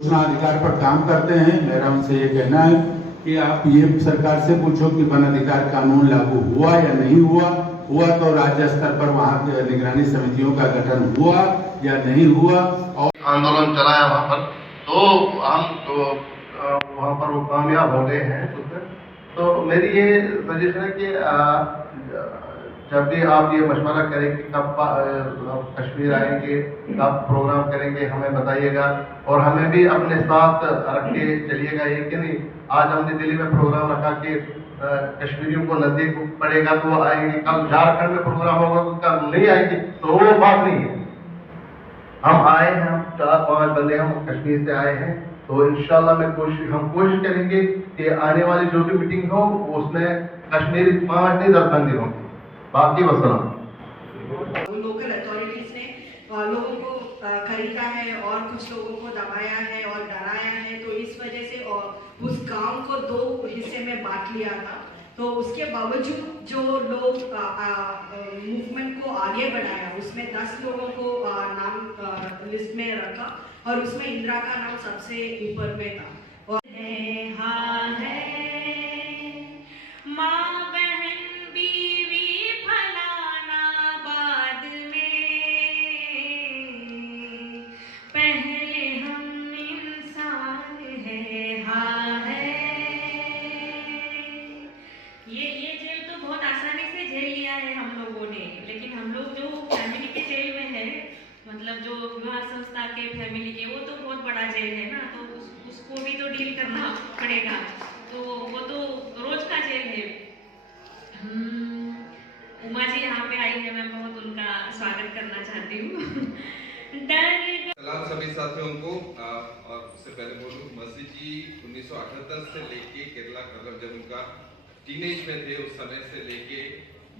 सूचना अधिकार पर काम करते हैं। मेरा उनसे ये कहना है कि आप ये सरकार से पूछो कि वन अधिकार कानून लागू हुआ या नहीं हुआ तो राज्य स्तर पर वहाँ के निगरानी समितियों का गठन हुआ या नहीं हुआ और आंदोलन चलाया वहाँ पर, तो हम वहाँ पर वो कामयाब हो गए हैं। तो मेरी ये सजेशन है कि जब भी आप ये मशवरा करें कि कब कश्मीर आएंगे, कब प्रोग्राम करेंगे, हमें बताइएगा और हमें भी अपने साथ रख के चलिएगा। ये कि नहीं, आज हमने दिल्ली में प्रोग्राम रखा कि कश्मीरियों को नजदीक पड़ेगा तो वो आएंगे, कल झारखंड में प्रोग्राम होगा तो कल नहीं आएंगे, तो वो बात नहीं है। हम आए हैं, हम 4-5 बंदे हम कश्मीर से आए हैं, तो इंशाल्लाह हम कोशिश करेंगे कि आने वाली जो भी मीटिंग हो उसमें कश्मीरी 5 नहीं 10 बंदे होंगे। बाकी वसलाम। लोकल अथॉरिटीज ने लोगों को खरीदा है और कुछ लोगों को दबाया है और डराया है, तो इस वजह से उस गांव को 2 हिस्से में बांट लिया था। तो उसके बावजूद जो लोग मूवमेंट को आगे बढ़ाया, उसमें 10 लोगों को नाम लिस्ट में रखा और उसमें इंदिरा का नाम सबसे ऊपर में था। और हाँ है माँ बहन बीवी फलाना बाद में, पहले हम इंसान है हाँ है। ये जेल तो बहुत आसानी से झेल लिया है हम लोगों ने, लेकिन हम लोग जो फैमिली के जेल में है, मतलब जो विवाह संस्था के फैमिली के, वो तो बहुत बड़ा जेल है ना, तो उसको भी तो डील करना पड़ेगा, तो वो तो रोज का जेल है। उमा जी यहाँ पे आई है, मैं बहुत उनका स्वागत करना चाहती हूँ। सलाम सभी साथियों को। और उससे पहले बोलूँ, मसी जी 1978 से लेके केरला जब उनका टीनेज में थे उस समय से लेके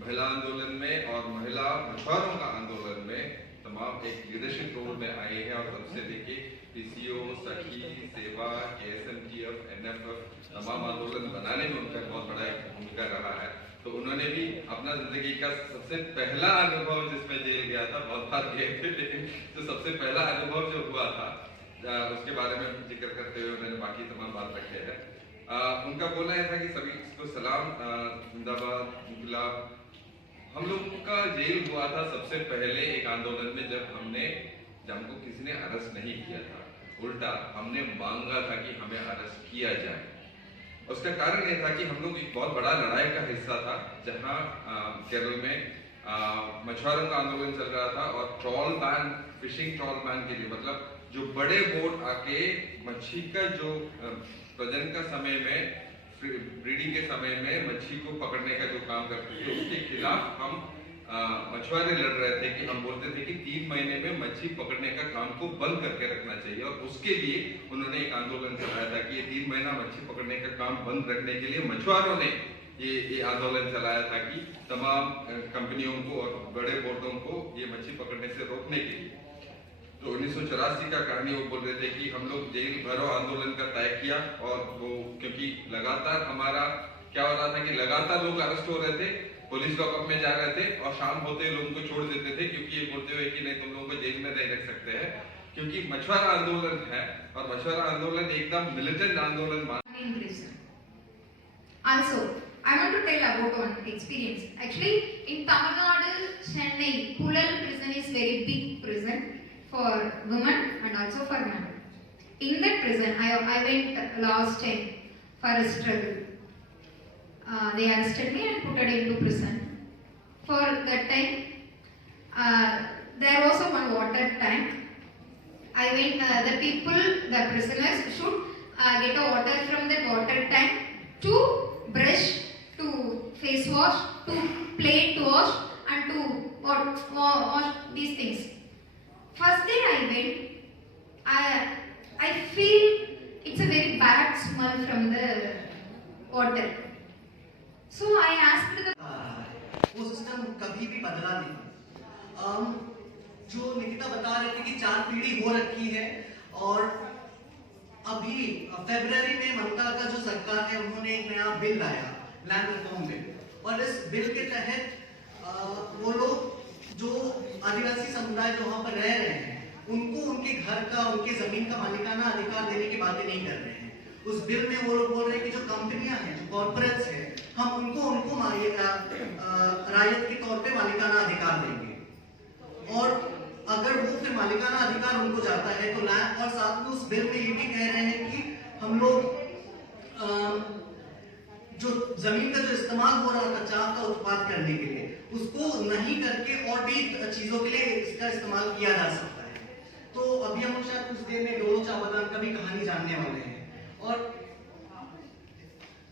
महिला आंदोलन में और महिला मछुआरों का आंदोलन में तमाम एक लीडरशिप रोल में आए हैं, और तब से लेके पीसीओ, सखी, सेवा, KSMTF, NFF तमाम आंदोलन बनाने में उनका बहुत बड़ा भूमिका रहा है। तो उन्होंने भी अपना जिंदगी का सबसे पहला अनुभव जिसमें जेल गया था, बहुत बार गए थे, लेकिन जो सबसे पहला अनुभव जो हुआ था उसके बारे में जिक्र करते हुए उन्होंने बाकी तमाम बात रखे हैं। उनका बोलना यह था कि सभी को सलाम, जिंदाबाद, इनकलाब। हम लोगों का जेल हुआ था सबसे पहले एक आंदोलन में, जब हमको किसी ने अरेस्ट नहीं किया था, उल्टा हमने मांगा था कि हमें अरेस्ट किया जाए। उसका कारण यह था कि हम लोग एक बहुत बड़ा लड़ाई का हिस्सा था, जहां केरल में मछुआरों का आंदोलन चल रहा था और troll ban, fishing troll ban के लिए, मतलब जो बड़े बोट आके मच्छी का जो प्रजनन का समय में, ब्रीडिंग के समय में मच्छी को पकड़ने का जो काम करते थे, उसके खिलाफ हम मछुआरे लड़ रहे थे कि हम बोलते थे कि 3 महीने में मच्छी पकड़ने का काम को बंद करके रखना चाहिए, और उसके लिए उन्होंने एक आंदोलन चलाया था कि ये 3 महीना मच्छी पकड़ने का काम बंद रखने के लिए मछुआरों ने ये आंदोलन चलाया था कि तमाम कंपनियों को और बड़े बोटों को ये मच्छी पकड़ने से रोकने के लिए। तो 1984 का कहानी वो बोल रहे थे कि हम लोग जेल भरो आंदोलन का तय किया, और वो क्योंकि लगातार हमारा क्या हो रहा था कि लगातार लोग अरेस्ट हो रहे थे, पुलिस लॉकअप में जा रहे थे, और शाम होते लोगों को छोड़ देते थे, क्योंकि ये बोलते हुए कि नहीं तुम लोगों को जेल में नहीं रख सकते हैं, क्योंकि मछुआरा आंदोलन है और मछुआरा आंदोलन एकदम मिलिटेंट आंदोलन Also, I want to tell about one experience. Actually, in Tamil Nadu, Chennai, Pulal prison is very big prison for women and also for men. In that prison, I went last time for a struggle. They arrested me and put it into prison. For that time, there was one water tank. I went. The prisoners should get a water from that water tank to brush, to face wash, to plate wash, and to wash these things. First day I went, I feel it's a very bad smell from the water. So I asked the वो system कभी भी बदला नहीं। जो निकिता बता रहे थे कि 4 पीढ़ी हो रखी है, और अभी फरवरी में ममता का जो सरकार है उन्होंने एक नया बिल लाया, लैंड रिफॉर्म बिल, और इस बिल के तहत वो लोग जो आदिवासी समुदाय जो वहाँ पर रह रहे हैं उनको उनके घर का, उनके जमीन का मालिकाना अधिकार देने की बातें नहीं कर रहे हैं। उस बिल में वो लोग बोल रहे हैं कि जो कंपनियां हैं, जो कॉर्पोरेट्स हैं, हम उनको रायत के तौर पे मालिकाना अधिकार देंगे। और अगर वो फिर मालिकाना अधिकार उनको जाता है तो लैंड, और साथ में उस बिल में ये भी कह रहे हैं कि हम लोग जो जमीन का जो इस्तेमाल हो रहा था चाह का उत्पाद करने के लिए, उसको नहीं करके और भी चीजों के लिए इसका इस्तेमाल किया जा सकता है। तो अभी हम शायद कुछ देर में डोलो चाय बागान का भी कहानी जानने वाले हैं। और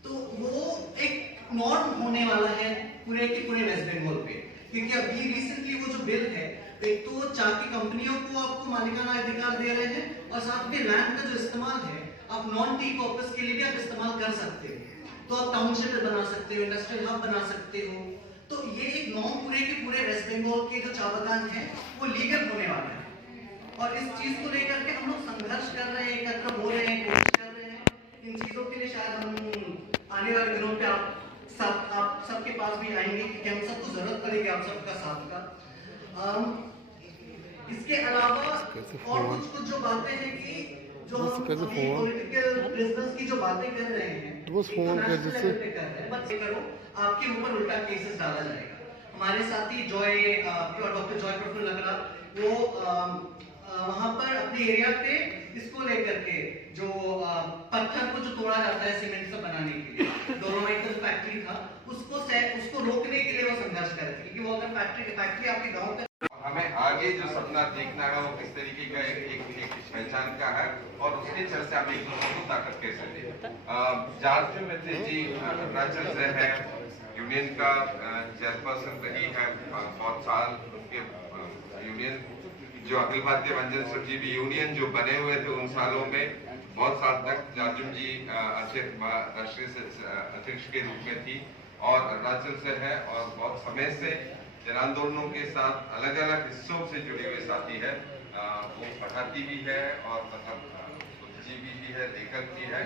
तो वो एक नॉर्म होने वाला है पूरे के पूरे वेस्ट बंगाल पे, क्योंकि अभी रिसेंटली वो जो बिल है, एक तो चाय की कंपनियों को आपको मालिकाना अधिकार दे रहे हैं, और साथ में लैंड का जो इस्तेमाल है आप नॉन टी पर्पस के लिए भी आप इस्तेमाल कर सकते हो। तो आप टाउनशिप बना सकते हो, इंडस्ट्रियल हब बना सकते हो। तो ये एक नॉर्म पूरे के पूरे वेस्ट बंगाल के जो चाय बागान है वो लीगल होने वाला है। और इस चीज को लेकर के हम लोग संघर्ष कर रहे हैं, एकत्र हो रहे हैं, कोशिश कर रहे हैं। इन चीजों के लिए शायद हम आने वाले दिनों पे आप सबके पास भी आएंगे, क्योंकि हम सबको जरूरत पड़ेगी आप सबका साथ का। इसके अलावा और कुछ जो बातें हैं कि जो हम पॉलिटिकल बिजनेस की जो बातें कर रहे हैं, करो आपके ऊपर उल्टा केसेस डाला जाएगा। हमारे साथी डॉक्टर जॉय प्रफुल्ल लकड़ा, वो वहां पर अपने एरिया पे इसको लेकर के जो पत्थर को जो तोड़ा जाता है सीमेंट से बनाने के लिए, डोलोमाइट का जो फैक्ट्री था, उसको रोकने के लिए वो संघर्ष कर रहे थे, क्योंकि वो अगर फैक्ट्री आपके गांव तक, हमें आगे जो सपना देखना है वो किस तरीके का एक पहचान का है, और उसकी चर्चा में एक दूसरे को ताकत कैसे दे। जार्ज में थे जी अरुणाचल से है, यूनियन का चेयरपर्सन रही है बहुत साल। उनके यूनियन जो अखिल भारतीय व्यंजन सब्जी यूनियन जो बने हुए थे उन सालों में बहुत साल तक जार्जुम जी राष्ट्रीय अध्यक्ष के रूप में थी, और अरुणाचल से है, और बहुत समय से जन आंदोलनों के साथ अलग अलग हिस्सों से जुड़े हुए साथी है। वो पढ़ाती भी है और मतलब बुद्धिजीवी भी है, लेखक भी है।